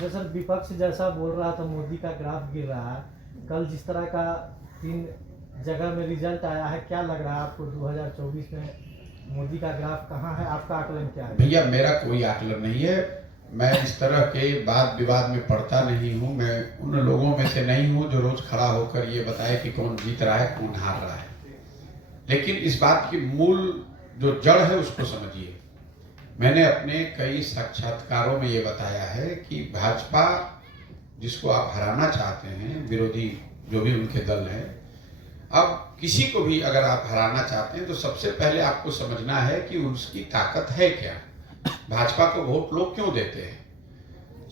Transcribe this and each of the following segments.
Sir विपक्ष जैसा बोल रहा था मोदी का ग्राफ गिर रहा है, कल जिस तरह का 3 जगह में रिजल्ट आया है, क्या लग रहा है आपको 2024 में मोदी का ग्राफ कहाँ है? आपका आकलन क्या है? भैया मेरा कोई आकलन नहीं है, मैं इस तरह के वाद विवाद में पड़ता नहीं हूँ। मैं उन लोगों में से नहीं हूँ जो रोज खड़ा होकर ये बताए कि कौन जीत रहा है कौन हार रहा है। लेकिन इस बात की मूल जो जड़ है उसको समझिए। मैंने अपने कई साक्षात्कारों में ये बताया है कि भाजपा जिसको आप हराना चाहते हैं, विरोधी जो भी उनके दल है, अब किसी को भी अगर आप हराना चाहते हैं तो सबसे पहले आपको समझना है कि उसकी ताकत है क्या। भाजपा को वोट लोग क्यों देते हैं?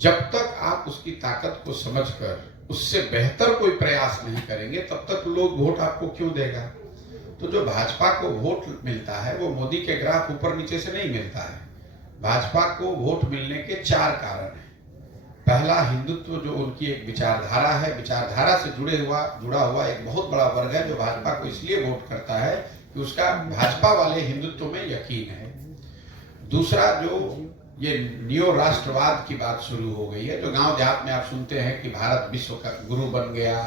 जब तक आप उसकी ताकत को समझकर उससे बेहतर कोई प्रयास नहीं करेंगे तब तक लोग वोट आपको क्यों देगा। तो जो भाजपा को वोट मिलता है वो मोदी के ग्राफ ऊपर नीचे से नहीं मिलता है। भाजपा को वोट मिलने के 4 कारण हैं। पहला, हिंदुत्व जो उनकी एक विचारधारा है, विचारधारा से जुड़ा हुआ एक बहुत बड़ा वर्ग है जो भाजपा को इसलिए वोट करता है कि उसका भाजपा वाले हिंदुत्व में यकीन है। दूसरा, जो ये नियो राष्ट्रवाद की बात शुरू हो गई है, जो गांव देहात में आप सुनते हैं कि भारत विश्व का गुरु बन गया,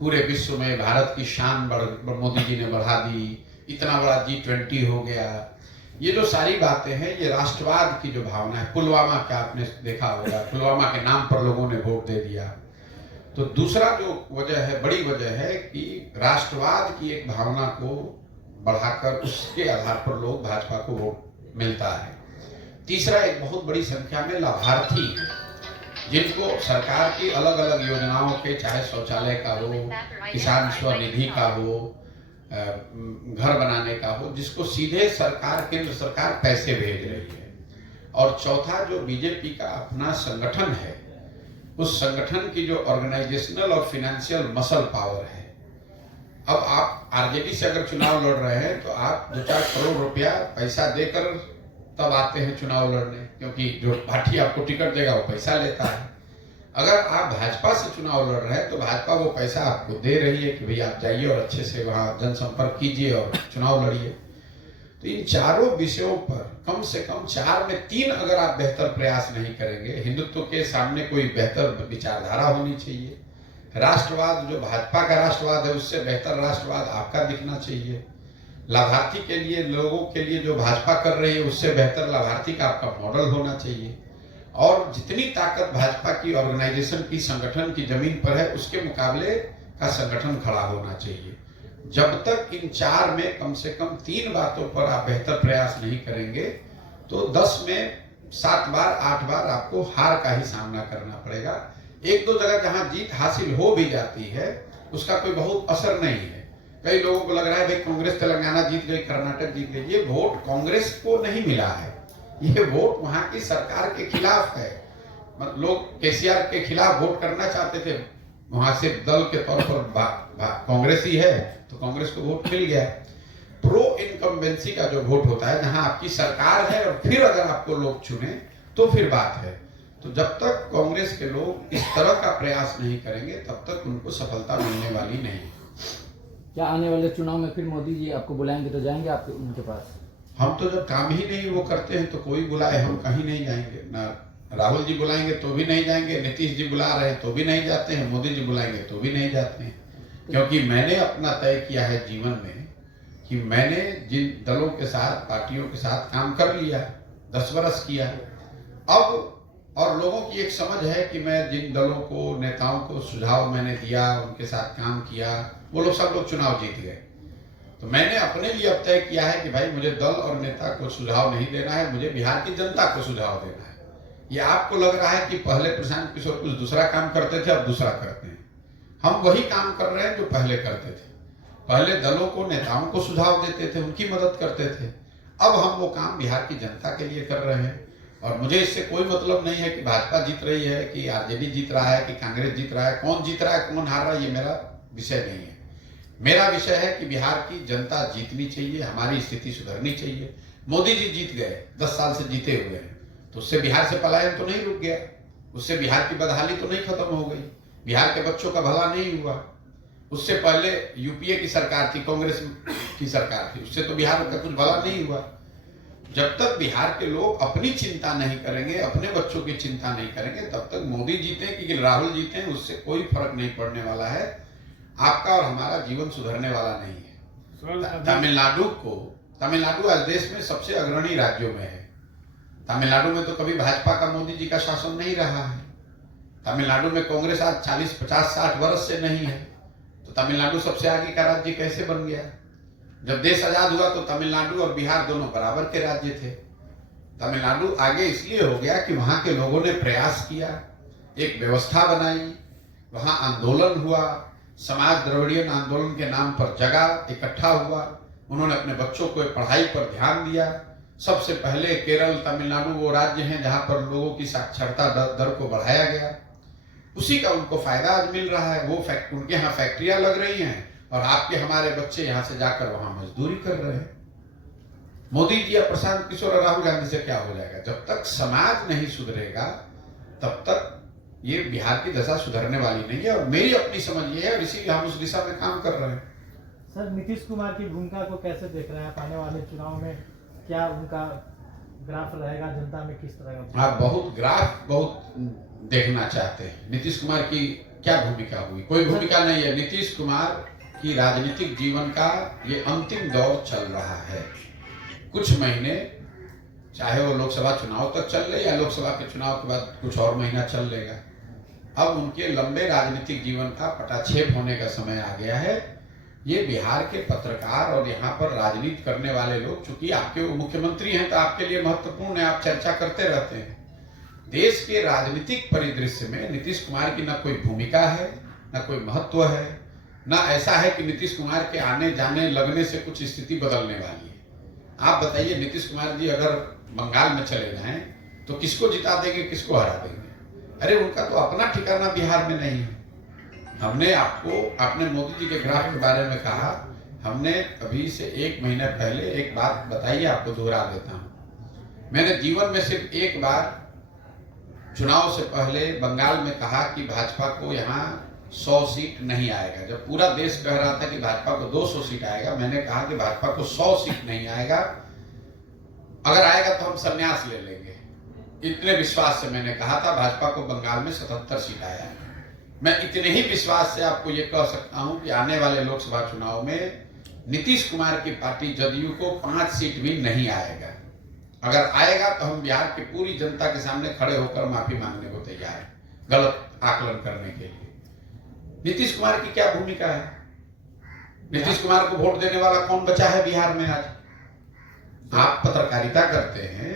पूरे विश्व में भारत की शान मोदी जी ने बढ़ा दी, इतना बड़ा G20 हो गया। ये जो सारी बातें हैं ये राष्ट्रवाद की जो भावना है। पुलवामा का आपने देखा होगा, पुलवामा के नाम पर लोगों ने वोट दे दिया। तो दूसरा जो वजह है, बड़ी वजह है कि राष्ट्रवाद की एक भावना को बढ़ाकर उसके आधार पर लोग भाजपा को वोट मिलता है। तीसरा, एक बहुत बड़ी संख्या में लाभार्थी हैं जिनको सरकार की अलग अलग योजनाओं के, चाहे शौचालय का हो, किसान स्वनिधि का हो, घर बनाने का हो, जिसको सीधे सरकार, केंद्र सरकार पैसे भेज रही है। और चौथा, जो बीजेपी का अपना संगठन है, उस संगठन की जो ऑर्गेनाइजेशनल और फिनेंशियल मसल पावर है। अब आप आरजेडी से अगर चुनाव लड़ रहे हैं तो आप 2-4 करोड़ रुपया पैसा देकर तब आते हैं चुनाव लड़ने, क्योंकि जो पार्टी आपको टिकट देगा वो पैसा लेता है। अगर आप भाजपा से चुनाव लड़ रहे हैं तो भाजपा वो पैसा आपको दे रही है कि भाई आप जाइए और अच्छे से वहाँ जनसंपर्क कीजिए और चुनाव लड़िए। तो इन चारों विषयों पर कम से कम 4 में 3 अगर आप बेहतर प्रयास नहीं करेंगे, हिंदुत्व के सामने कोई बेहतर विचारधारा होनी चाहिए, राष्ट्रवाद जो भाजपा का राष्ट्रवाद है उससे बेहतर राष्ट्रवाद आपका दिखना चाहिए, लाभार्थी के लिए, लोगों के लिए जो भाजपा कर रही है उससे बेहतर लाभार्थी का आपका मॉडल होना चाहिए, और जितनी ताकत भाजपा की ऑर्गेनाइजेशन की, संगठन की जमीन पर है उसके मुकाबले का संगठन खड़ा होना चाहिए। जब तक इन 4 में कम से कम 3 बातों पर आप बेहतर प्रयास नहीं करेंगे तो 10 में 7 बार 8 बार आपको हार का ही सामना करना पड़ेगा। 1-2 जगह जहां जीत हासिल हो भी जाती है उसका कोई बहुत असर नहीं है। कई लोगों को लग रहा है भाई कांग्रेस तेलंगाना जीत गई, कर्नाटक जीत गई। ये वोट कांग्रेस को नहीं मिला है, ये वोट वहां की सरकार के खिलाफ है। मतलब लोग केसीआर के खिलाफ वोट करना चाहते थे, वहां से दल के तौर पर कांग्रेस ही है तो कांग्रेस को वोट मिल गया। प्रो इनकम्बेंसी का जो वोट होता है, जहां आपकी सरकार है और फिर अगर आपको लोग चुने तो फिर बात है। तो जब तक कांग्रेस के लोग इस तरह का प्रयास नहीं करेंगे तब तक उनको सफलता मिलने वाली नहीं। क्या आने वाले चुनाव में फिर मोदी जी आपको बुलाएंगे तो जाएंगे आपके उनके पास? हम तो जब काम ही नहीं वो करते हैं तो कोई बुलाए हम कहीं नहीं जाएंगे। ना राहुल जी बुलाएंगे तो भी नहीं जाएंगे, नीतीश जी बुला रहे हैं तो भी नहीं जाते हैं, मोदी जी बुलाएंगे तो भी नहीं जाते हैं। क्योंकि मैंने अपना तय किया है जीवन में कि मैंने जिन दलों के साथ, पार्टियों के साथ काम कर लिया, 10 वर्ष किया, अब और लोगों की एक समझ है कि मैं जिन दलों को, नेताओं को सुझाव मैंने दिया, उनके साथ काम किया, वो लोग सब लोग चुनाव जीत गए। तो मैंने अपने लिए अब तय किया है कि भाई मुझे दल और नेता को सुझाव नहीं देना है, मुझे बिहार की जनता को सुझाव देना है। ये आपको लग रहा है कि पहले प्रशांत किशोर कुछ दूसरा काम करते थे, अब दूसरा करते हैं। हम वही काम कर रहे हैं जो पहले करते थे। पहले दलों को, नेताओं को सुझाव देते थे, उनकी मदद करते थे। अब हम वो काम बिहार की जनता के लिए कर रहे हैं। और मुझे इससे कोई मतलब नहीं है कि भाजपा जीत रही है, कि आरजेडी जीत रहा है, कि कांग्रेस जीत रहा है। कौन जीत रहा है, कौन हार रहा है, ये मेरा विषय नहीं है। मेरा विषय है कि बिहार की जनता जीतनी चाहिए, हमारी स्थिति सुधरनी चाहिए। मोदी जी जीत गए, 10 साल से जीते हुए हैं, तो उससे बिहार से पलायन तो नहीं रुक गया, उससे बिहार की बदहाली तो नहीं खत्म हो गई, बिहार के बच्चों का भला नहीं हुआ। उससे पहले यूपीए की सरकार थी, कांग्रेस की सरकार थी, उससे तो बिहार का कुछ भला नहीं हुआ। जब तक बिहार के लोग अपनी चिंता नहीं करेंगे, अपने बच्चों की चिंता नहीं करेंगे, तब तक मोदी जीते कि राहुल जीते उससे कोई फर्क नहीं पड़ने वाला है। आपका और हमारा जीवन सुधरने वाला नहीं है। तमिलनाडु आज देश में सबसे अग्रणी राज्यों में है। तमिलनाडु में तो कभी भाजपा का मोदी जी का शासन नहीं रहा है। तमिलनाडु में कांग्रेस आज 40, 50, 60 वर्ष से नहीं है। तो तमिलनाडु सबसे आगे का राज्य कैसे बन गया? जब देश आजाद हुआ तो तमिलनाडु और बिहार दोनों बराबर के राज्य थे। तमिलनाडु आगे इसलिए हो गया कि वहां के लोगों ने प्रयास किया, एक व्यवस्था बनाई, वहां आंदोलन हुआ, समाज द्रविड़ियन आंदोलन के नाम पर जगा, इकट्ठा हुआ, उन्होंने अपने बच्चों को पढ़ाई पर ध्यान दिया। सबसे पहले केरल, तमिलनाडु वो राज्य हैं जहां पर लोगों की साक्षरता दर को बढ़ाया गया। उसी का उनको फायदा आज मिल रहा है। वो उनके यहाँ फैक्ट्रियां लग रही हैं और आपके हमारे बच्चे यहाँ से जाकर वहां मजदूरी कर रहे हैं। मोदी जी या प्रशांत किशोर और राहुल गांधी से क्या हो जाएगा? जब तक समाज नहीं सुधरेगा तब तक ये बिहार की दशा सुधरने वाली नहीं है। और मेरी अपनी समझ ये है और इसीलिए हम उस दिशा में काम कर रहे हैं। सर, नीतीश कुमार की भूमिका को कैसे देख रहे हैं आप? आने वाले चुनाव में क्या उनका ग्राफ रहेगा? जनता में किस तरह का? आप बहुत देखना चाहते हैं। नीतीश कुमार की क्या भूमिका हुई? कोई भूमिका नहीं है। नीतीश कुमार की राजनीतिक जीवन का ये अंतिम दौर चल रहा है। कुछ महीने, चाहे वो लोकसभा चुनाव तक चल ले या लोकसभा के चुनाव के बाद कुछ और महीना चल लेगा। अब उनके लंबे राजनीतिक जीवन का पटाक्षेप होने का समय आ गया है। ये बिहार के पत्रकार और यहाँ पर राजनीति करने वाले लोग, चूंकि आपके वो मुख्यमंत्री हैं तो आपके लिए महत्वपूर्ण है, आप चर्चा करते रहते हैं। देश के राजनीतिक परिदृश्य में नीतीश कुमार की न कोई भूमिका है, न कोई महत्व है, न ऐसा है कि नीतीश कुमार के आने जाने लगने से कुछ स्थिति बदलने वाली है। आप बताइए, नीतीश कुमार जी अगर बंगाल में चले जाएं तो किसको जिता देंगे, किसको हरा देंगे? अरे उनका तो अपना ठिकाना बिहार में नहीं है। हमने आपने मोदी जी के ग्राफ के बारे में कहा, हमने अभी से 1 महीने पहले एक बात बताई, आपको दोहरा देता हूं। मैंने जीवन में सिर्फ एक बार चुनाव से पहले बंगाल में कहा कि भाजपा को यहाँ 100 सीट नहीं आएगा। जब पूरा देश कह रहा था कि भाजपा को 200 सीट आएगा, मैंने कहा कि भाजपा को 100 सीट नहीं आएगा, अगर आएगा तो हम संन्यास ले लेंगे। इतने विश्वास से मैंने कहा था। भाजपा को बंगाल में 77 सीट आया। मैं इतने ही विश्वास से आपको ये कह सकता हूं कि आने वाले लोकसभा चुनाव में नीतीश कुमार की पार्टी जदयू को 5 सीट भी नहीं आएगा। अगर आएगा तो हम बिहार की पूरी जनता के सामने खड़े होकर माफी मांगने को तैयार हैं, गलत आकलन करने के लिए। नीतीश कुमार की क्या भूमिका है? नीतीश कुमार को वोट देने वाला कौन बचा है बिहार में आज? आप पत्रकारिता करते हैं,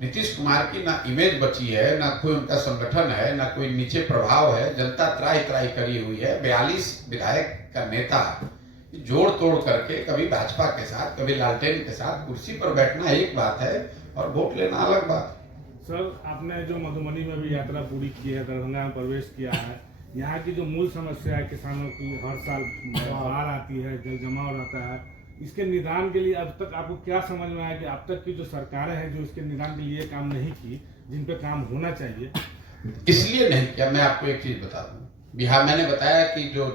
नीतीश कुमार की ना इमेज बची है, ना कोई उनका संगठन है, ना कोई नीचे प्रभाव है। जनता त्राही करी हुई है। 42 विधायक का नेता जोड़ तोड़ करके कभी भाजपा के साथ, कभी लालटेन के साथ कुर्सी पर बैठना एक बात है और वोट लेना अलग बात। सर, आपने जो मधुबनी में भी यात्रा पूरी की है, दरभंगा में प्रवेश किया है, यहाँ की जो मूल समस्या है किसानों की, हर साल बाढ़ आती है, जल जमाव रहता है, इसके निदान के लिए अब तक आपको क्या समझ में आया कि अब तक की जो सरकारें हैं जो इसके निदान के लिए काम नहीं की, जिन पे काम होना चाहिए? इसलिए नहीं किया। मैं आपको एक चीज बता दूं, बिहार मैंने बताया कि जो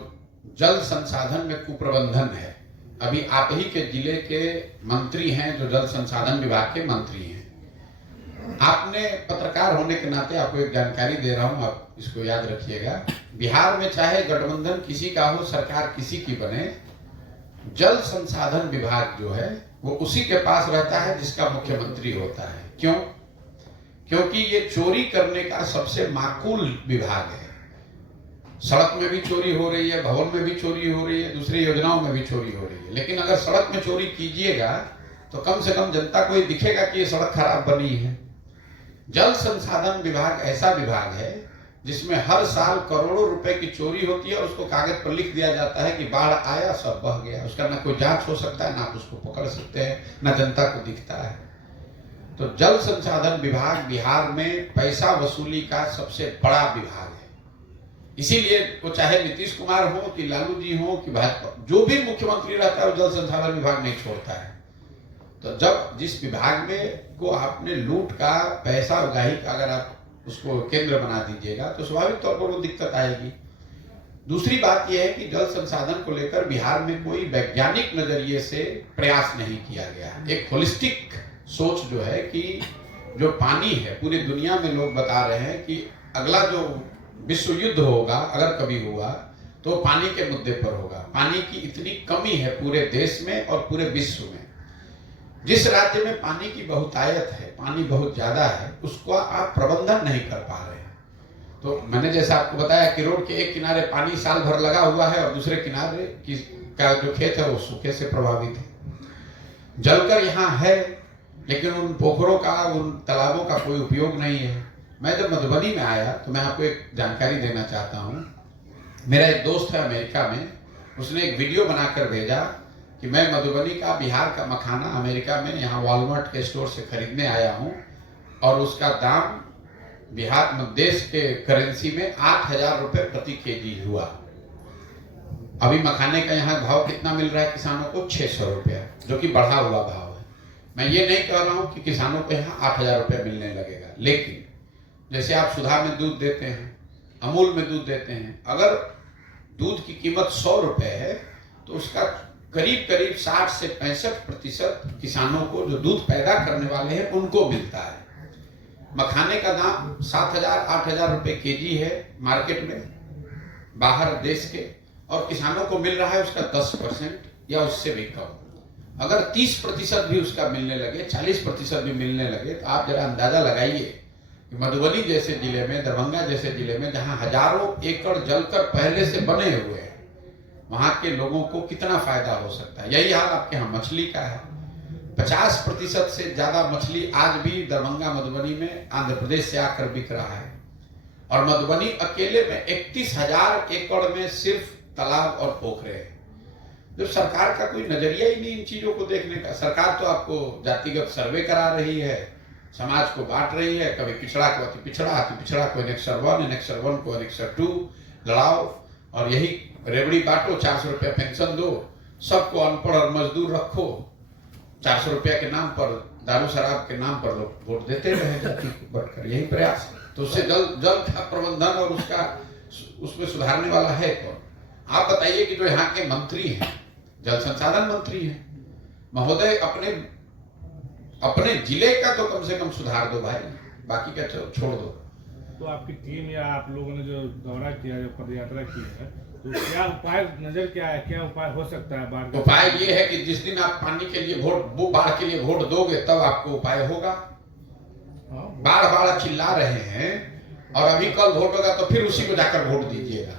जल संसाधन में कुप्रबंधन है, अभी आप ही के जिले के मंत्री हैं जो जल संसाधन विभाग के मंत्री हैं। आपने पत्रकार होने के नाते आपको एक जानकारी दे रहा हूं, आप इसको याद रखिएगा। बिहार में चाहे गठबंधन किसी का हो, सरकार किसी की बने, जल संसाधन विभाग जो है वो उसी के पास रहता है जिसका मुख्यमंत्री होता है। क्यों? क्योंकि ये चोरी करने का सबसे माकूल विभाग है। सड़क में भी चोरी हो रही है, भवन में भी चोरी हो रही है, दूसरी योजनाओं में भी चोरी हो रही है। लेकिन अगर सड़क में चोरी कीजिएगा तो कम से कम जनता को ये दिखेगा कि ये सड़क खराब बनी है। जल संसाधन विभाग ऐसा विभाग है जिसमें हर साल करोड़ों रुपए की चोरी होती है और उसको कागज पर लिख दिया जाता है कि बाढ़ आया, सब बह गया। उसका ना कोई जांच हो सकता है, ना आप उसको पकड़ सकते हैं, ना जनता को दिखता है। तो जल संसाधन विभाग बिहार में पैसा वसूली का सबसे बड़ा विभाग है। इसीलिए वो चाहे नीतीश कुमार हो कि लालू जी हो कि भाजपा, जो भी मुख्यमंत्री रहता है वो जल संसाधन विभाग नहीं छोड़ता है। तो जब जिस विभाग में को आपने लूट का, पैसा उगाही का अगर आप उसको केंद्र बना दीजिएगा तो स्वाभाविक तौर पर वो दिक्कत आएगी। दूसरी बात यह है कि जल संसाधन को लेकर बिहार में कोई वैज्ञानिक नजरिए से प्रयास नहीं किया गया। एक होलिस्टिक सोच जो है कि जो पानी है पूरी दुनिया में लोग बता रहे हैं कि अगला जो विश्व युद्ध होगा अगर कभी हुआ तो पानी के मुद्दे पर होगा। पानी की इतनी कमी है पूरे देश में और पूरे विश्व में। जिस राज्य में पानी की बहुतायत है, पानी बहुत ज्यादा है, उसको आप प्रबंधन नहीं कर पा रहे हैं। तो मैंने जैसा आपको बताया कि रोड के एक किनारे पानी साल भर लगा हुआ है और दूसरे किनारे का जो खेत है वो सूखे से प्रभावित है। जलकर यहाँ है लेकिन उन पोखरों का, उन तालाबों का कोई उपयोग नहीं है। मैं जब मधुबनी में आया तो मैं आपको एक जानकारी देना चाहता हूँ। मेरा एक दोस्त है अमेरिका में, उसने एक वीडियो बनाकर भेजा कि मैं मधुबनी का बिहार का मखाना अमेरिका में यहाँ वॉलमार्ट के स्टोर से खरीदने आया हूँ और उसका दाम बिहार में देश के करेंसी में 8,000 रुपये प्रति केजी हुआ। अभी मखाने का यहाँ भाव कितना मिल रहा है किसानों को? 600 रुपया, जो कि बढ़ा हुआ भाव है। मैं ये नहीं कह रहा हूँ कि किसानों को यहाँ 8,000 रुपये मिलने लगेगा, लेकिन जैसे आप सुधा में दूध देते हैं, अमूल में दूध देते हैं, अगर दूध की कीमत 100 रुपये है तो उसका करीब करीब 60 से 65% किसानों को, जो दूध पैदा करने वाले हैं, उनको मिलता है। मखाने का दाम 7,000-8,000 रुपये केजी है मार्केट में बाहर देश के, और किसानों को मिल रहा है उसका 10% या उससे भी कम। अगर 30% भी उसका मिलने लगे, 40% भी मिलने लगे, तो आप जरा अंदाजा लगाइए कि मधुबनी जैसे जिले में, दरभंगा जैसे जिले में, जहां हजारों एकड़ जलकर पहले से बने हुए हैं, वहां के लोगों को कितना फायदा हो सकता है। यही हाल आपके यहाँ मछली का है। 50% से ज्यादा मछली आज भी दरभंगा मधुबनी में आंध्र प्रदेश से आकर बिक रहा है, और मधुबनी अकेले में 31,000 एकड़ में सिर्फ तालाब और पोखरे हैं। जब सरकार का कोई नजरिया ही नहीं इन चीजों को देखने का। सरकार तो आपको जातिगत सर्वे करा रही है, समाज को बांट रही है, कभी पिछड़ा को अति पिछड़ा, अति पिछड़ा को Annexure 1, Annexure 1 को Annexure 2 लड़ाओ, और यही रेवड़ी बांटो, 400 रुपया पेंशन दो, सबको अनपढ़ और मजदूर रखो, 400 रुपया के नाम पर, दारू शराब के नाम पर लोग वोट देते रहे जाति को बढ़कर। यही प्रयास है। तो उससे जल का प्रबंधन और उसमें सुधारने वाला है कौन? आप बताइए कि जो यहाँ के मंत्री हैं, जल संसाधन मंत्री हैं, महोदय अपने जिले का तो कम से कम सुधार दो भाई, बाकी का छोड़ दो। तो आपकी टीम या आप लोगों ने जो दौरा किया, जो पदयात्रा की है, तो क्या उपाय नजर क्या है, क्या उपाय हो सकता है? बाढ़ उपाय ये है कि जिस दिन आप पानी के लिए वो बाढ़ के लिए वोट दोगे तब आपको उपाय होगा। बाढ़ बाढ़ चिल्ला रहे हैं और अभी कल वोट होगा तो फिर उसी को जाकर वोट दीजिएगा।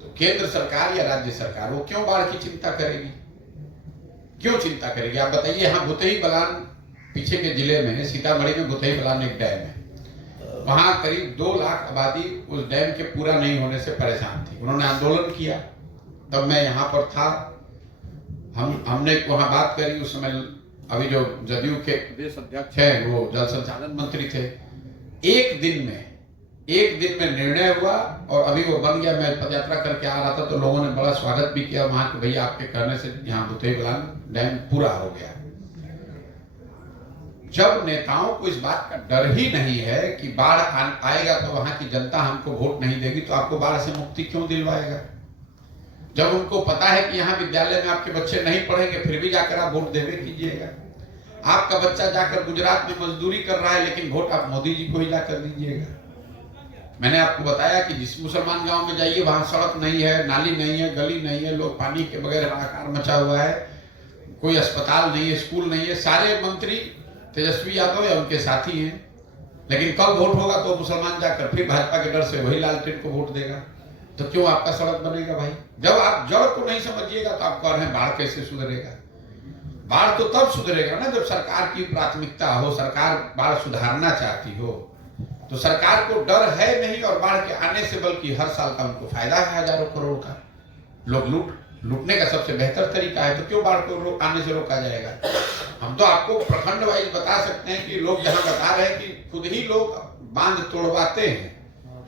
तो केंद्र सरकार या राज्य सरकार वो क्यों बाढ़ की चिंता करेगी? क्यों चिंता करेगी? आप बताइए। यहाँ भुतही बलान पीछे के जिले में, सीतामढ़ी में भुतही बलान एक डैम है, वहां करीब 2 लाख आबादी उस डैम के पूरा नहीं होने से परेशान थी। उन्होंने आंदोलन किया, तब मैं यहाँ पर था, हमने वहां बात करी। उस समय अभी जो जदयू के प्रदेश अध्यक्ष हैं वो जल संसाधन मंत्री थे। एक दिन में निर्णय हुआ और अभी वो बन गया। मैं पदयात्रा करके आ रहा था तो लोगों ने बड़ा स्वागत भी किया वहां के, भैया आपके कहने से यहाँ भुतही बलान डैम पूरा हो गया। जब नेताओं को इस बात का डर ही नहीं है कि बाढ़ आएगा तो वहां की जनता हमको वोट नहीं देगी, तो आपको बाढ़ से मुक्ति क्यों दिलवाएगा? जब उनको पता है कि यहाँ विद्यालय में आपके बच्चे नहीं पढ़ेंगे फिर भी जाकर आप वोट देवे कीजिएगा। आपका बच्चा जाकर गुजरात में मजदूरी कर रहा है लेकिन वोट आप मोदी जी को ही जाकर दीजिएगा। मैंने आपको बताया कि जिस मुसलमान गांव में जाइए वहां सड़क नहीं है, नाली नहीं है, गली नहीं है, लोग पानी के बगैर हाहाकार मचा हुआ है, कोई अस्पताल नहीं है, स्कूल नहीं है। सारे मंत्री तेजस्वी यादव या उनके साथी हैं, लेकिन कल वोट होगा तो मुसलमान जाकर फिर भाजपा के डर से वही लालटेन को वोट देगा। तो क्यों आपका सड़क बनेगा भाई? जब आप जड़ को नहीं समझिएगा तो आप कह रहे हैं बाढ़ कैसे सुधरेगा? बाढ़ तो तब सुधरेगा ना जब सरकार की प्राथमिकता हो, सरकार बाढ़ सुधारना चाहती हो। तो सरकार को डर है नहीं और बाढ़ के आने से, बल्कि हर साल का उनको फायदा है हजारों करोड़ का। लोग लूटने का सबसे बेहतर तरीका है, तो क्यों बाढ़ को आने से रोका जाएगा? हम तो आपको प्रखंड वाइज बता सकते हैं कि लोग जहां बता रहे हैं कि खुद ही लोग बांध तोड़वाते हैं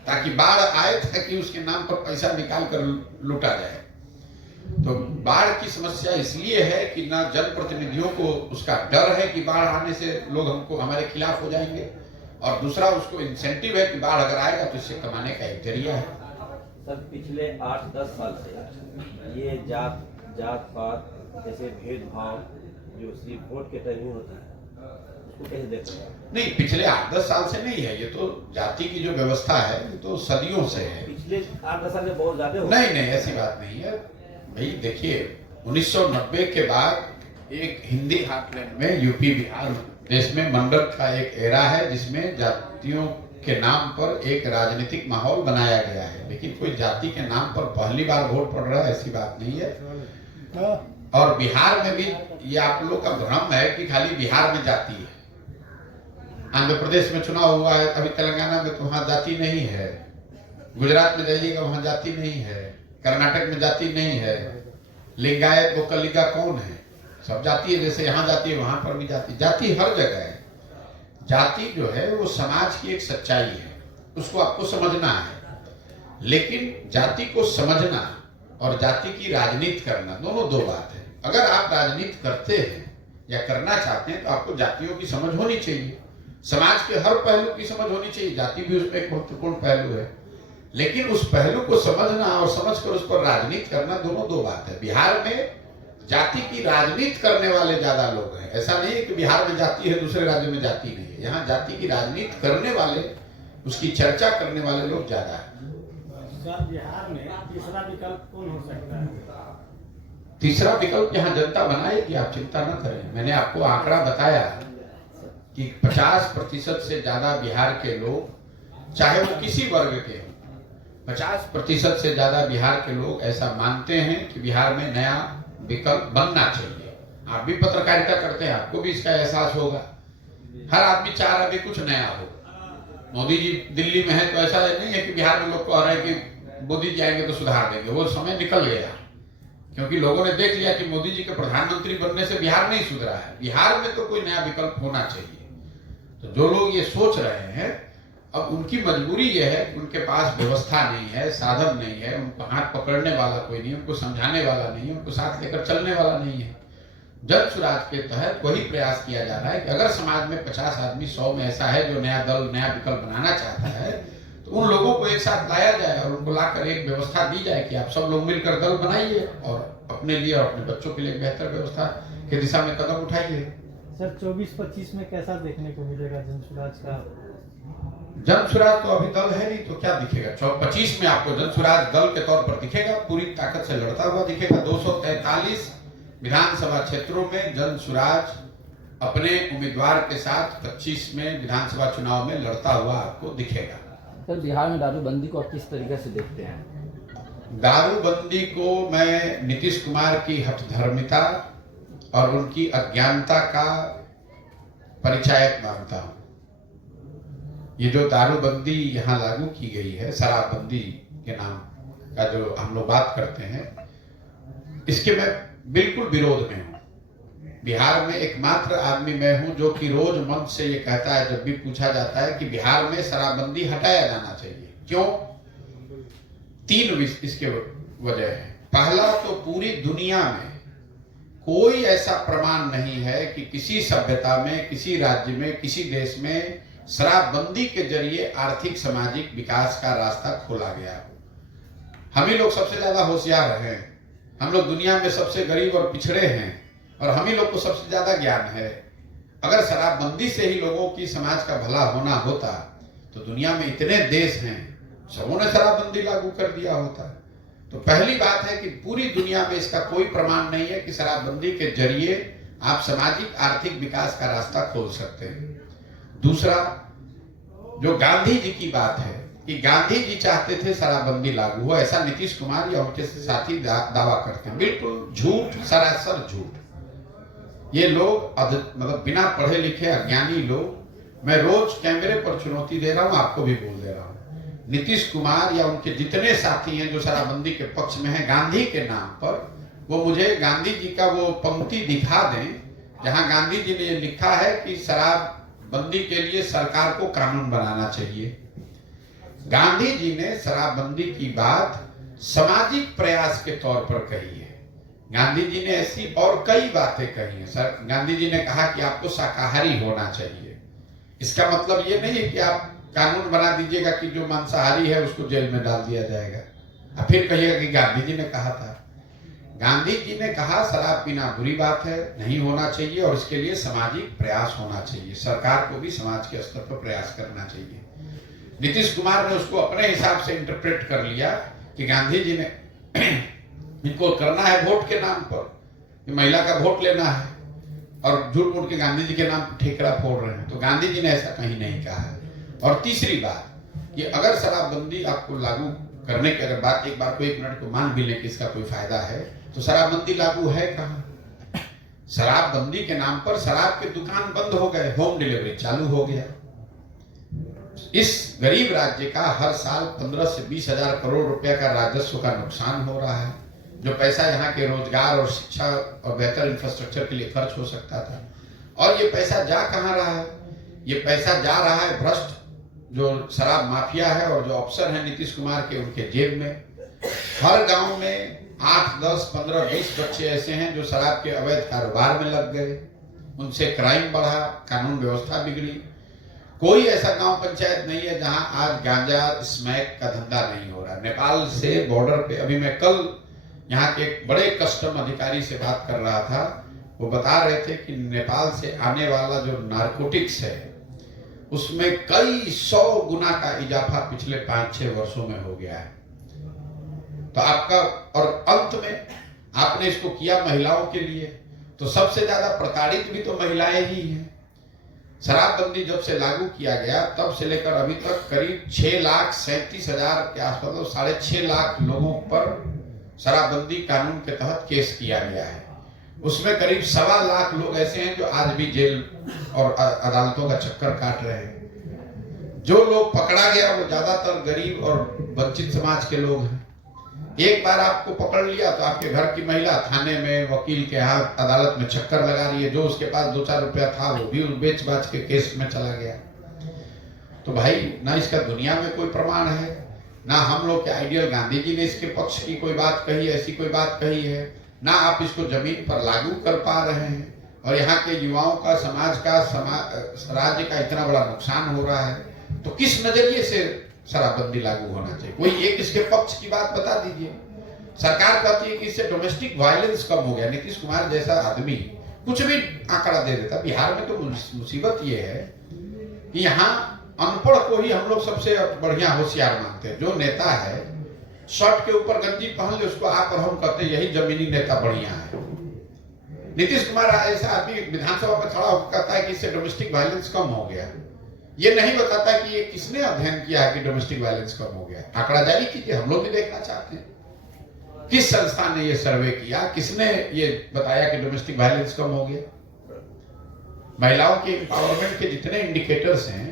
ताकि बाढ़ आए, ताकि उसके नाम पर पैसा निकाल कर लूटा जाए। तो बाढ़ की समस्या इसलिए है कि ना जनप्रतिनिधियों को उसका डर है कि बाढ़ आने से लोग हमको हमारे खिलाफ हो जाएंगे, और दूसरा उसको इंसेंटिव है कि बाढ़ अगर आएगा तो इससे कमाने का एक जरिया है। सर, पिछले 8-10 साल से ये जात पात जैसे भेदभाव जो सिर्फ वोट के टाइम में होता है, उसको इसको कैसे देख रहे हैं? नहीं, पिछले 8-10 साल से नहीं है, ये तो जाति की जो व्यवस्था है ये तो सदियों से है। पिछले 8-10 साल में बहुत ज्यादा हो नहीं नहीं, ऐसी बात नहीं है भाई। देखिए 1990 के बाद एक हिंदी हार्टलैंड में यूपी बिहार देश में मंडप का एक एरा है जिसमें जातियों के नाम पर एक राजनीतिक माहौल बनाया गया है, लेकिन कोई जाति के नाम पर पहली बार वोट पड़ रहा है ऐसी बात नहीं है। और बिहार में भी ये आप लोग का भ्रम है कि खाली बिहार में जाति है। आंध्र प्रदेश में चुनाव हुआ है, अभी तेलंगाना में तो वहां जाति नहीं है, गुजरात में जाइएगा वहां जाति नहीं है, कर्नाटक में जाति नहीं है, लिंगायत वोकलिगा कौन है, सब जाति है। जैसे यहाँ जाति है वहां पर भी जाति, जाति हर जगह है। जाति जो है वो समाज की एक सच्चाई है, उसको आपको समझना है। लेकिन जाति को समझना और जाति की राजनीति करना दोनों दो बात है। अगर आप राजनीति करते हैं या करना चाहते हैं तो आपको जातियों की समझ होनी चाहिए, समाज के हर पहलू की समझ होनी चाहिए, जाति भी उसमें एक महत्वपूर्ण पहलू है। लेकिन उस पहलू को समझना और समझकर उस पर राजनीति करना दोनों दो बात है। बिहार में जाति की राजनीति करने वाले ज्यादा लोग हैं, ऐसा नहीं है कि बिहार में जाति है दूसरे राज्य में जाति नहीं है। यहाँ जाति की राजनीति करने वाले, उसकी चर्चा करने वाले लोग ज्यादा है। सर, बिहार में तीसरा विकल्प कौन हो सकता है? तीसरा विकल्प यहाँ जनता बनाएगी, आप चिंता न करें। मैंने आपको आंकड़ा बताया कि 50% से ज्यादा बिहार के लोग, चाहे वो किसी वर्ग के हो, 50% से ज्यादा बिहार के लोग ऐसा मानते हैं कि बिहार में नया विकल्प बनना चाहिए। आप भी पत्रकारिता करते हैं, आपको भी इसका एहसास होगा। हर आदमी चाह रहा है कुछ नया हो। मोदी जी दिल्ली में है तो ऐसा नहीं है कि बिहार में लोग कह रहे हैं कि मोदी जी आएंगे तो सुधार देंगे, वो समय निकल गया। क्योंकि लोगों ने देख लिया कि मोदी जी के प्रधानमंत्री बनने से बिहार नहीं सुधरा है, बिहार में तो कोई नया विकल्प होना चाहिए। तो जो लोग ये सोच रहे हैं, अब उनकी मजबूरी ये है कि उनके पास व्यवस्था नहीं है, साधन नहीं है, उनको हाथ पकड़ने वाला कोई नहीं, उनको समझाने वाला नहीं है, उनको साथ लेकर चलने वाला नहीं है। जन सुराज के तहत वही प्रयास किया जा रहा है कि अगर समाज में 50 आदमी 100 में ऐसा है जो नया दल, नया विकल्प बनाना चाहता है, तो उन लोगों को एक साथ लाया जाए और उनको लाकर एक व्यवस्था दी जाए कि आप सब लोग मिलकर दल बनाइए और अपने लिए और अपने बच्चों के लिए बेहतर व्यवस्था की दिशा में कदम उठाइए। सर 24-25 में कैसा देखने को मिलेगा जनसुराज का? जनसुराज तो अभी दल है नहीं तो क्या दिखेगा। 25 में आपको जनसुराज दल के तौर पर दिखेगा, पूरी ताकत से लड़ता हुआ दिखेगा। 243 विधानसभा क्षेत्रों में जनसुराज अपने उम्मीदवार के साथ 25 में विधानसभा चुनाव में लड़ता हुआ आपको दिखेगा। सर, बिहार में दारूबंदी को आप किस तरीके से देखते हैं? दारूबंदी को मैं नीतीश कुमार की हठधर्मिता और उनकी अज्ञानता का परिचायक मानता हूं। ये जो दारूबंदी यहाँ लागू की गई है, शराबबंदी के नाम का जो हम लोग बात करते हैं, इसके मैं बिल्कुल विरोध में हूँ। बिहार में एकमात्र आदमी मैं हूं जो कि रोज मंच से ये कहता है, जब भी पूछा जाता है कि बिहार में शराबबंदी हटाया जाना चाहिए। क्यों? 3 इसके वजह है। पहला तो पूरी दुनिया में कोई ऐसा प्रमाण नहीं है कि किसी सभ्यता में, किसी राज्य में, किसी देश में शराबबंदी के जरिए आर्थिक सामाजिक विकास का रास्ता खोला गया। हम ही लोग सबसे ज्यादा होशियार हैं, हम लोग दुनिया में सबसे गरीब और पिछड़े हैं और हम ही लोग को सबसे ज्यादा ज्ञान है। अगर शराबबंदी से ही लोगों की समाज का भला होना होता तो दुनिया में इतने देश हैं, सबों ने शराबबंदी लागू कर दिया होता। तो पहली बात है कि पूरी दुनिया में इसका कोई प्रमाण नहीं है कि शराबबंदी के जरिए आप सामाजिक आर्थिक विकास का रास्ता खोल सकते हैं। दूसरा, जो गांधी जी की बात है कि गांधी जी चाहते थे शराबबंदी लागू हो, ऐसा नीतीश कुमार या उनके साथी दावा करते हैं। बिल्कुल झूठ, सरासर झूठ। ये लोग मतलब बिना पढ़े लिखे अज्ञानी लोग। मैं रोज कैमरे पर चुनौती दे रहा हूं, आपको भी बोल दे रहा हूं, नीतीश कुमार या उनके जितने साथी हैं जो शराबबंदी के पक्ष में हैं गांधी के नाम पर, वो मुझे गांधी जी का वो पंक्ति दिखा दें जहां गांधी जी ने ये लिखा है कि शराबबंदी के लिए सरकार को कानून बनाना चाहिए। गांधी जी ने शराबबंदी की बात सामाजिक प्रयास के तौर पर कही है। गांधी जी ने ऐसी और कई बातें कही हैं। सर, गांधी जी ने कहा कि आपको शाकाहारी होना चाहिए। इसका मतलब ये नहीं है कि आप कानून बना दीजिएगा कि जो मांसाहारी है उसको जेल में डाल दिया जाएगा और फिर कहिएगा कि गांधी जी ने कहा था। गांधी जी ने कहा शराब पीना बुरी बात है, नहीं होना चाहिए और इसके लिए सामाजिक प्रयास होना चाहिए, सरकार को भी समाज के स्तर पर प्रयास करना चाहिए। नीतीश कुमार ने उसको अपने हिसाब से इंटरप्रेट कर लिया कि गांधी जी ने इनको करना है वोट के नाम पर, कि महिला का वोट लेना है, और झूठ मूठ के गांधी जी के नाम पर ठेकरा फोड़ रहे हैं। तो गांधी जी ने ऐसा कहीं नहीं कहा है। और तीसरी बात कि अगर शराबबंदी आपको लागू करने के अगर बात एक बार को 1 मिनट को मान भी लें कि इसका कोई फायदा है, तो शराबबंदी लागू है कहाँ? शराबबंदी के नाम पर शराब के दुकान बंद हो गए, होम डिलीवरी चालू हो गया। इस गरीब राज्य का हर साल 15 से 20 हजार करोड़ रुपया का राजस्व का नुकसान हो रहा है, जो पैसा यहाँ के रोजगार और शिक्षा और बेहतर इंफ्रास्ट्रक्चर के लिए खर्च हो सकता था। और ये पैसा जा कहाँ रहा है? ये पैसा जा रहा है भ्रष्ट जो शराब माफिया है और जो अफसर हैं नीतीश कुमार के, उनके जेब में। हर गांव में 8, 10, 15, 20 बच्चे ऐसे हैं जो शराब के अवैध कारोबार में लग गए, उनसे क्राइम बढ़ा, कानून व्यवस्था बिगड़ी। कोई ऐसा गांव पंचायत नहीं है जहां आज गांजा स्मैक का धंधा नहीं हो रहा। नेपाल से बॉर्डर पे अभी मैं कल यहाँ के एक बड़े कस्टम अधिकारी से बात कर रहा था, वो बता रहे थे कि नेपाल से आने वाला जो नारकोटिक्स है उसमें कई 100 गुना का इजाफा पिछले 5-6 वर्षों में हो गया है। तो आपका, और अंत में आपने इसको किया महिलाओं के लिए, तो सबसे ज्यादा प्रताड़ित भी तो महिलाएं ही हैं। शराबबंदी जब से लागू किया गया तब से लेकर अभी तक करीब 6,37,000 के आसपास, मतलब 6.5 लाख लोगों पर शराबबंदी कानून के तहत केस किया गया है। उसमें करीब 1.25 लाख लोग ऐसे हैं जो आज भी जेल और अदालतों का चक्कर काट रहे हैं। जो लोग पकड़ा गया वो ज्यादातर गरीब और वंचित समाज के लोग हैं। एक बार आपको पकड़ लिया तो आपके घर की महिला थाने में, वकील के हाथ, अदालत में चक्कर लगा रही है। जो उसके पास 2-4 रुपया था वो भी बेच बाच के केस में चला गया। तो भाई, ना इसका दुनिया में कोई प्रमाण है, ना हम लोग के आइडियल गांधी जी ने इसके पक्ष की कोई बात कही, ऐसी कोई बात कही है, ना आप इसको जमीन पर लागू कर पा रहे हैं। और यहाँ के युवाओं का, समाज का, राज्य का इतना बड़ा नुकसान हो रहा है, तो किस नजरिए से शराबबंदी लागू होना चाहिए? कोई एक इसके पक्ष की बात बता दीजिए। सरकार कहती है कि इससे डोमेस्टिक वायलेंस कम हो गया। नीतीश कुमार जैसा आदमी कुछ भी आंकड़ा दे देता। बिहार में तो मुसीबत ये है कि यहाँ अनपढ़ को ही हम लोग सबसे बढ़िया होशियार मानते हैं। जो नेता है शर्ट के ऊपर गंजी पहन ले, उसको आप और हम कहते हैं यही जमीनी नेता बढ़िया है। नीतीश कुमार ऐसा आदमी विधानसभा में खड़ा होकर कहता है कि इससे डोमेस्टिक वायलेंस कम हो गया। ये नहीं बताता कि ये किसने अध्ययन किया है कि डोमेस्टिक वायलेंस कम हो गया। आंकड़ा जारी कीजिए, हम लोग भी देखना चाहते हैं। किस संस्था ने ये सर्वे किया, किसने ये बताया कि डोमेस्टिक वायलेंस कम हो गया? महिलाओं के एम्पावरमेंट के जितने इंडिकेटर्स हैं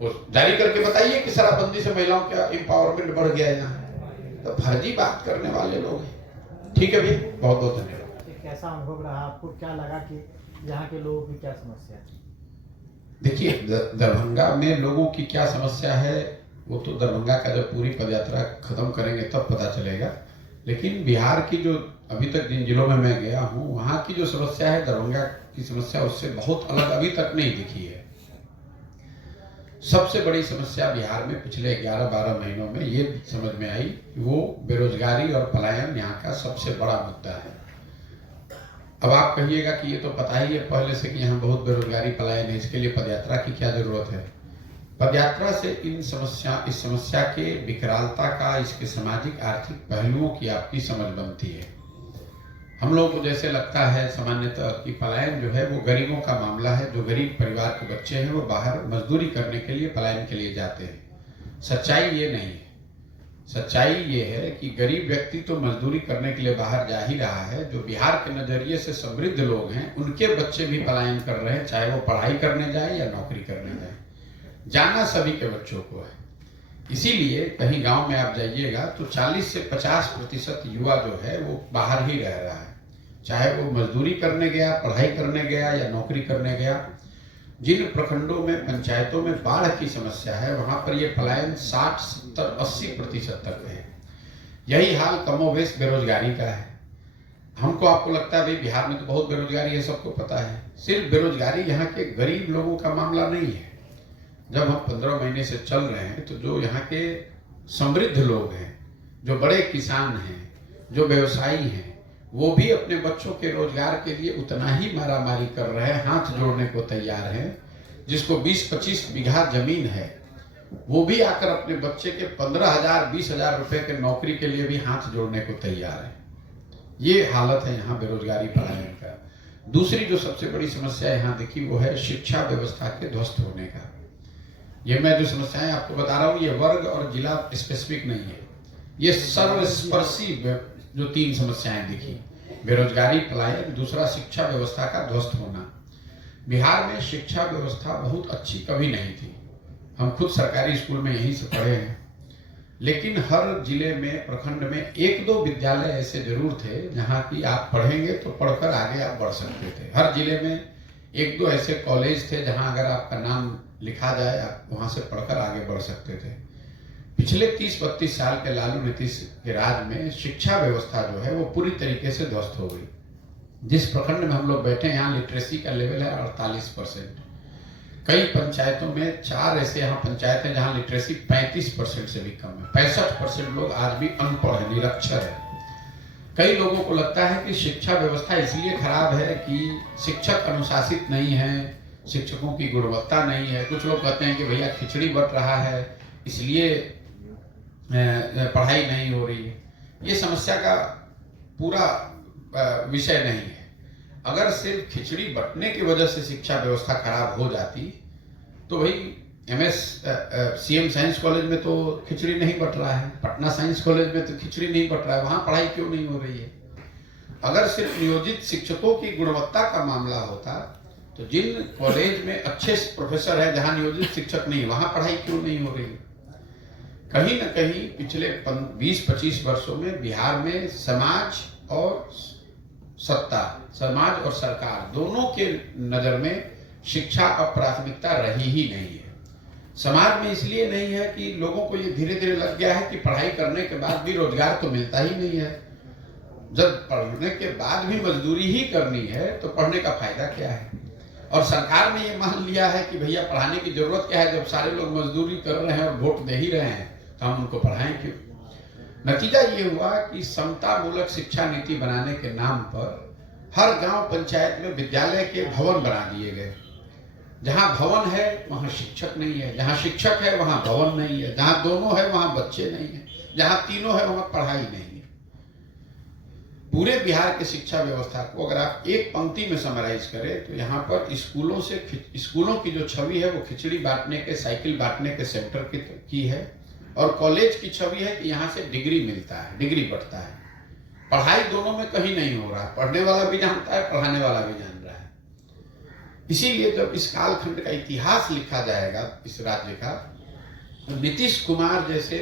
वो जारी करके बताइए कि शराबबंदी से महिलाओं का एम्पावरमेंट बढ़ गया यहाँ। तो फर्जी बात करने वाले लोग हैं। ठीक है भैया, बहुत बहुत धन्यवाद। कैसा अनुभव रहा आपको? क्या लगा कि यहाँ के लोगों की क्या समस्या है? देखिए, दरभंगा में लोगों की क्या समस्या है वो तो दरभंगा का जब पूरी पदयात्रा खत्म करेंगे तब पता चलेगा। लेकिन बिहार की जो अभी तक जिन जिलों में मैं गया हूँ, वहाँ की जो समस्या है दरभंगा की समस्या उससे बहुत अलग अभी तक नहीं दिखी है। सबसे बड़ी समस्या बिहार में पिछले 11-12 महीनों में ये समझ में आई कि वो बेरोजगारी और पलायन यहाँ का सबसे बड़ा मुद्दा है। अब आप कहिएगा कि ये तो पता ही है पहले से कि यहाँ बहुत बेरोजगारी पलायन है, इसके लिए पदयात्रा की क्या जरूरत है? पदयात्रा से इस समस्या के विकरालता का, इसके सामाजिक आर्थिक पहलुओं की आपकी समझ बनती है। हम लोग को जैसे लगता है सामान्यतः कि पलायन जो है वो गरीबों का मामला है। जो गरीब परिवार के बच्चे हैं वो बाहर मजदूरी करने के लिए, पलायन के लिए जाते हैं। सच्चाई ये नहीं है। सच्चाई ये है कि गरीब व्यक्ति तो मजदूरी करने के लिए बाहर जा ही रहा है। जो बिहार के नजरिए से समृद्ध लोग हैं उनके बच्चे भी पलायन कर रहे हैं, चाहे वो पढ़ाई करने जाए या नौकरी करने जाए। जाना सभी के बच्चों को है। इसीलिए कहीं गांव में आप जाइएगा तो 40 से 50% युवा जो है वो बाहर ही रह रहा है, चाहे वो मजदूरी करने गया, पढ़ाई करने गया या नौकरी करने गया। जिन प्रखंडों में, पंचायतों में बाढ़ की समस्या है वहां पर ये पलायन 60, 70, 80% तक है। यही हाल कमोबेश बेरोजगारी का है। हमको आपको लगता है भाई बिहार में तो बहुत बेरोजगारी है, सबको पता है। सिर्फ बेरोजगारी यहाँ के गरीब लोगों का मामला नहीं है। जब हम 15 महीने से चल रहे हैं तो जो यहाँ के समृद्ध लोग हैं, जो बड़े किसान हैं, जो व्यवसायी हैं वो भी अपने बच्चों के रोजगार के लिए उतना ही मारामारी कर रहे हैं, हाथ जोड़ने को तैयार हैं। जिसको 20-25 बीघा जमीन है वो भी आकर अपने बच्चे के 15,000-20,000 रुपए के नौकरी के लिए भी हाथ जोड़ने को तैयार है। ये हालत है यहाँ बेरोजगारी पलायन का। दूसरी जो सबसे बड़ी समस्या यहाँ देखी वो है शिक्षा व्यवस्था के ध्वस्त होने का। ये मैं जो समस्याएं आपको बता रहा हूँ ये वर्ग और जिला स्पेसिफिक नहीं है, ये सर्वस्पर्शी जो 3 समस्याएं दिखी, बेरोजगारी पलायन, दूसरा शिक्षा व्यवस्था का ध्वस्त होना। बिहार में शिक्षा व्यवस्था बहुत अच्छी कभी नहीं थी, हम खुद सरकारी स्कूल में यहीं से पढ़े हैं, लेकिन हर जिले में प्रखंड में 1-2 विद्यालय ऐसे जरूर थे जहाँ की आप पढ़ेंगे तो पढ़कर आगे आप बढ़ सकते थे। हर जिले में 1-2 ऐसे कॉलेज थे जहाँ अगर आपका नाम लिखा जाए आप वहाँ से पढ़कर आगे बढ़ सकते थे। पिछले 30-32 साल के लालू नीतीश के राज में शिक्षा व्यवस्था जो है वो पूरी तरीके से ध्वस्त हो गई। जिस प्रखंड में हम लोग बैठे हैं यहाँ लिटरेसी का लेवल है 48%। कई पंचायतों में 4 ऐसे यहाँ पंचायत हैं जहाँ लिटरेसी 35% से भी कम है। 65% लोग आज भी अनपढ़ है, निरक्षर है। कई लोगों को लगता है कि शिक्षा व्यवस्था इसलिए खराब है कि शिक्षक अनुशासित नहीं है, शिक्षकों की गुणवत्ता नहीं है। कुछ लोग कहते हैं कि भैया खिचड़ी बट रहा है इसलिए पढ़ाई नहीं हो रही है। ये समस्या का पूरा विषय नहीं है। अगर सिर्फ खिचड़ी बंटने की वजह से शिक्षा व्यवस्था खराब हो जाती तो भाई सीएम साइंस कॉलेज में तो खिचड़ी नहीं बट रहा है, पटना साइंस कॉलेज में तो खिचड़ी नहीं बट रहा है, वहां पढ़ाई क्यों नहीं हो रही है? अगर सिर्फ नियोजित शिक्षकों की गुणवत्ता का मामला होता तो जिन कॉलेज में अच्छे प्रोफेसर है जहां नियोजित शिक्षक नहीं वहां पढ़ाई क्यों नहीं हो रही? कहीं ना कहीं पिछले 20-25 वर्षों में बिहार में समाज और सरकार दोनों के नजर में शिक्षा अब प्राथमिकता रही ही नहीं है। समाज में इसलिए नहीं है कि लोगों को ये धीरे धीरे लग गया है कि पढ़ाई करने के बाद भी रोजगार तो मिलता ही नहीं है। जब पढ़ने के बाद भी मजदूरी ही करनी है तो पढ़ने का फायदा क्या है? और सरकार ने ये मान लिया है कि भैया पढ़ाने की जरूरत क्या है, जब सारे लोग मजदूरी कर रहे हैं और वोट दे ही रहे हैं तो हम उनको पढ़ाएं क्यों? नतीजा ये हुआ कि समता मूलक शिक्षा नीति बनाने के नाम पर हर गांव पंचायत में विद्यालय के भवन बना दिए गए। जहां भवन है वहां शिक्षक नहीं है, जहां शिक्षक है वहां भवन नहीं है, जहां दोनों है वहां बच्चे नहीं है, जहां तीनों है वहां पढ़ाई नहीं है। पूरे बिहार की शिक्षा व्यवस्था को अगर आप एक पंक्ति में समराइज करें तो यहाँ पर स्कूलों की जो छवि है वो खिचड़ी बांटने के, साइकिल बांटने के सेंटर की है, और कॉलेज की छवि है कि यहाँ से डिग्री मिलता है, डिग्री बढ़ता है। पढ़ाई दोनों में कहीं नहीं हो रहा, पढ़ने वाला भी जानता है, पढ़ाने वाला भी जान रहा है। इसीलिए जब इस कालखंड का इतिहास लिखा जाएगा इस राज्य का, तो नीतीश कुमार जैसे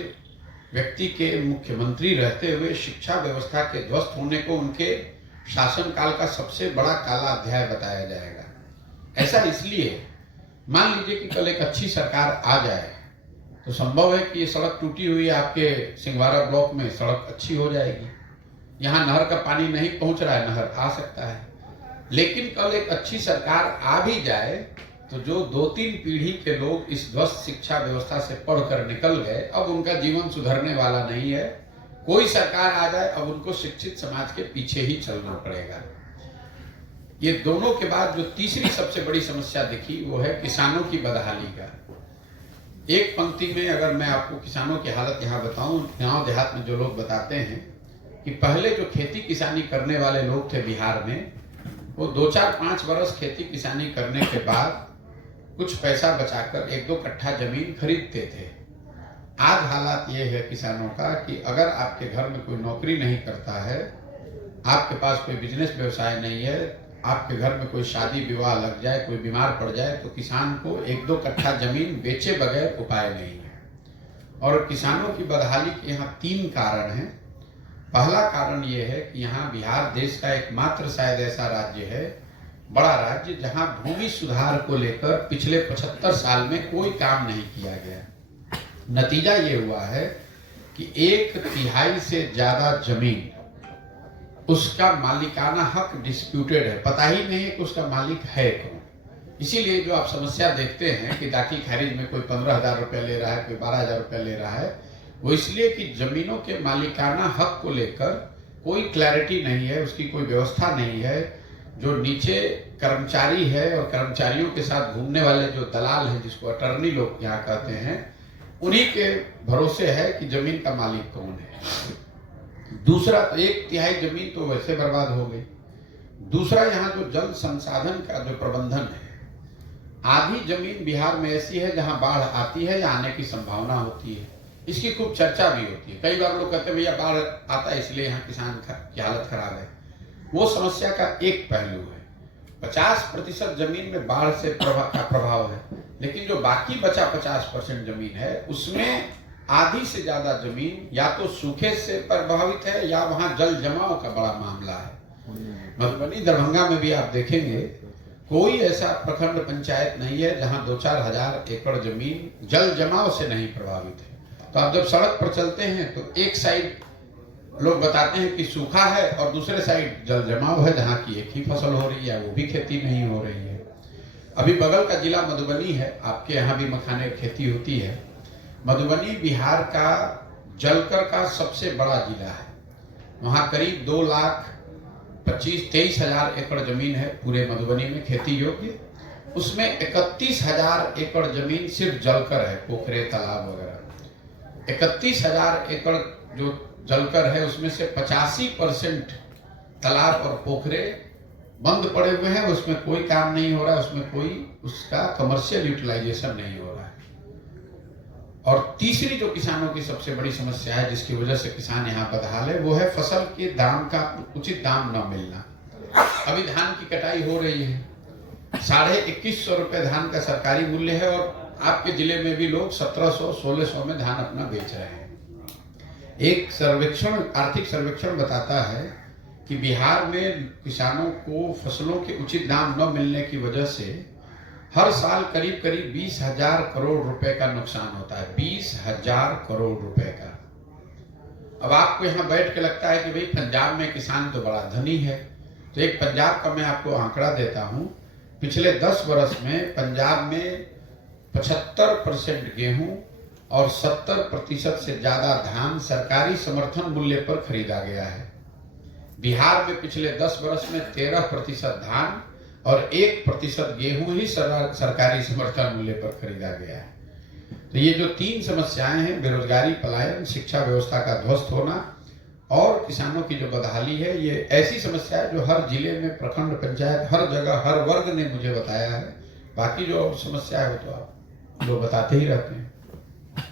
व्यक्ति के मुख्यमंत्री रहते हुए शिक्षा व्यवस्था के ध्वस्त होने को उनके शासनकाल का सबसे बड़ा काला अध्याय बताया जाएगा। ऐसा इसलिए, मान लीजिए कि कल एक अच्छी सरकार आ जाए तो संभव है कि ये सड़क टूटी हुई आपके सिंघवारा ब्लॉक में सड़क अच्छी हो जाएगी। यहाँ नहर का पानी नहीं पहुंच रहा है, नहर आ सकता है। लेकिन कल एक अच्छी सरकार आ भी जाए तो जो 2-3 पीढ़ी के लोग इस ध्वस्त शिक्षा व्यवस्था से पढ़कर निकल गए, अब उनका जीवन सुधरने वाला नहीं है। कोई सरकार आ जाए अब उनको शिक्षित समाज के पीछे ही चलना पड़ेगा। ये दोनों के बाद जो तीसरी सबसे बड़ी समस्या दिखी वो है किसानों की बदहाली का। एक पंक्ति में अगर मैं आपको किसानों की हालत यहाँ बताऊं, गांव देहात में जो लोग बताते हैं कि पहले जो खेती किसानी करने वाले लोग थे बिहार में, वो 2-4-5 बरस खेती किसानी करने के बाद कुछ पैसा बचाकर 1-2 कट्ठा जमीन खरीदते थे। आज हालात ये है किसानों का कि अगर आपके घर में कोई नौकरी नहीं करता है, आपके पास कोई बिजनेस व्यवसाय नहीं है, आपके घर में कोई शादी विवाह लग जाए, कोई बीमार पड़ जाए, तो किसान को 1-2 कट्ठा जमीन बेचे बगैर उपाय नहीं है। और किसानों की बदहाली के यहाँ 3 कारण हैं। पहला कारण ये है कि यहाँ बिहार देश का एकमात्र शायद ऐसा राज्य है, बड़ा राज्य, जहाँ भूमि सुधार को लेकर पिछले 75 साल में कोई काम नहीं किया गया। नतीजा ये हुआ है कि 1/3 से ज्यादा जमीन उसका मालिकाना हक डिस्प्यूटेड है, पता ही नहीं है कि उसका मालिक है कौन। इसीलिए जो आप समस्या देखते हैं कि दाखिल खारिज में कोई 15,000 रुपया ले रहा है, कोई 12,000 रुपया ले रहा है, वो इसलिए कि जमीनों के मालिकाना हक को लेकर कोई क्लैरिटी नहीं है, उसकी कोई व्यवस्था नहीं है। जो नीचे कर्मचारी है और कर्मचारियों के साथ घूमने वाले जो दलाल हैं, जिसको अटर्नी लोग यहाँ कहते हैं, उन्हीं के भरोसे है कि जमीन का मालिक कौन है। दूसरा, 1/3 जमीन तो वैसे बर्बाद हो गई। दूसरा, यहाँ जो जल संसाधन का जो प्रबंधन है, आधी जमीन बिहार में ऐसी है जहाँ बाढ़ आती है या आने की संभावना होती है। इसकी खूब चर्चा भी होती है। कई बार लोग कहते हैं भैया बाढ़ आता है इसलिए यहाँ किसान की हालत खराब है। वो समस्या का एक पहलू है। 50% जमीन में बाढ़ से प्रभाव है, लेकिन जो बाकी बचा 50% जमीन है, उसमें आधी से ज्यादा जमीन या तो सूखे से प्रभावित है या वहां जल जमाव का बड़ा मामला है। मधुबनी, दरभंगा में भी आप देखेंगे कोई ऐसा प्रखंड पंचायत नहीं है जहां 2-4 हजार एकड़ जमीन जल जमाव से नहीं प्रभावित है। तो आप जब सड़क पर चलते हैं तो एक साइड लोग बताते हैं कि सूखा है और दूसरे साइड जल जमाव है, जहाँ की एक ही फसल हो रही है, वो भी खेती नहीं हो रही है। अभी बगल का जिला मधुबनी है, आपके यहाँ भी मखाने की खेती होती है। मधुबनी बिहार का जलकर का सबसे बड़ा जिला है। वहाँ करीब 2,23,000 एकड़ जमीन है पूरे मधुबनी में खेती योग्य। उसमें 31,000 एकड़ जमीन सिर्फ जलकर है, पोखरे तालाब वगैरह। 31,000 एकड़ जो जलकर है, उसमें से 85% तालाब और पोखरे बंद पड़े हुए हैं, उसमें कोई काम नहीं हो रहा है, उसमें कोई उसका कमर्शियल यूटिलाइजेशन नहीं हो रहा है। और तीसरी जो किसानों की सबसे बड़ी समस्या है, जिसकी वजह से किसान यहाँ बदहाल है, वो है फसल के दाम का उचित दाम न मिलना। अभी धान की कटाई हो रही है, 2150 रुपए धान का सरकारी मूल्य है, और आपके जिले में भी लोग 1700-1600 में धान अपना बेच रहे हैं। एक सर्वेक्षण, आर्थिक सर्वेक्षण बताता है कि बिहार में किसानों को फसलों के उचित दाम न मिलने की वजह से हर साल करीब 20,000 करोड़ रुपए का नुकसान होता है। 20,000 करोड़ रुपए का। अब आपको यहाँ बैठ के लगता है कि भाई पंजाब में किसान तो बड़ा धनी है, तो एक पंजाब का मैं आपको आंकड़ा देता हूँ। पिछले 10 वर्ष में पंजाब में 75% गेहूं और 70% से ज्यादा धान सरकारी समर्थन मूल्य पर खरीदा गया है। बिहार में पिछले 10 वर्ष में 13% धान और 1% गेहूं ही सरकारी समर्थन मूल्य पर खरीदा गया है। तो ये जो 3 समस्याएं हैं, बेरोजगारी, पलायन, शिक्षा व्यवस्था का ध्वस्त होना और किसानों की जो बदहाली है, ये ऐसी समस्या है जो हर जिले में, प्रखंड पंचायत, हर जगह, हर वर्ग ने मुझे बताया है। बाकी जो समस्या है वो तो आप लोग बताते ही रहते हैं।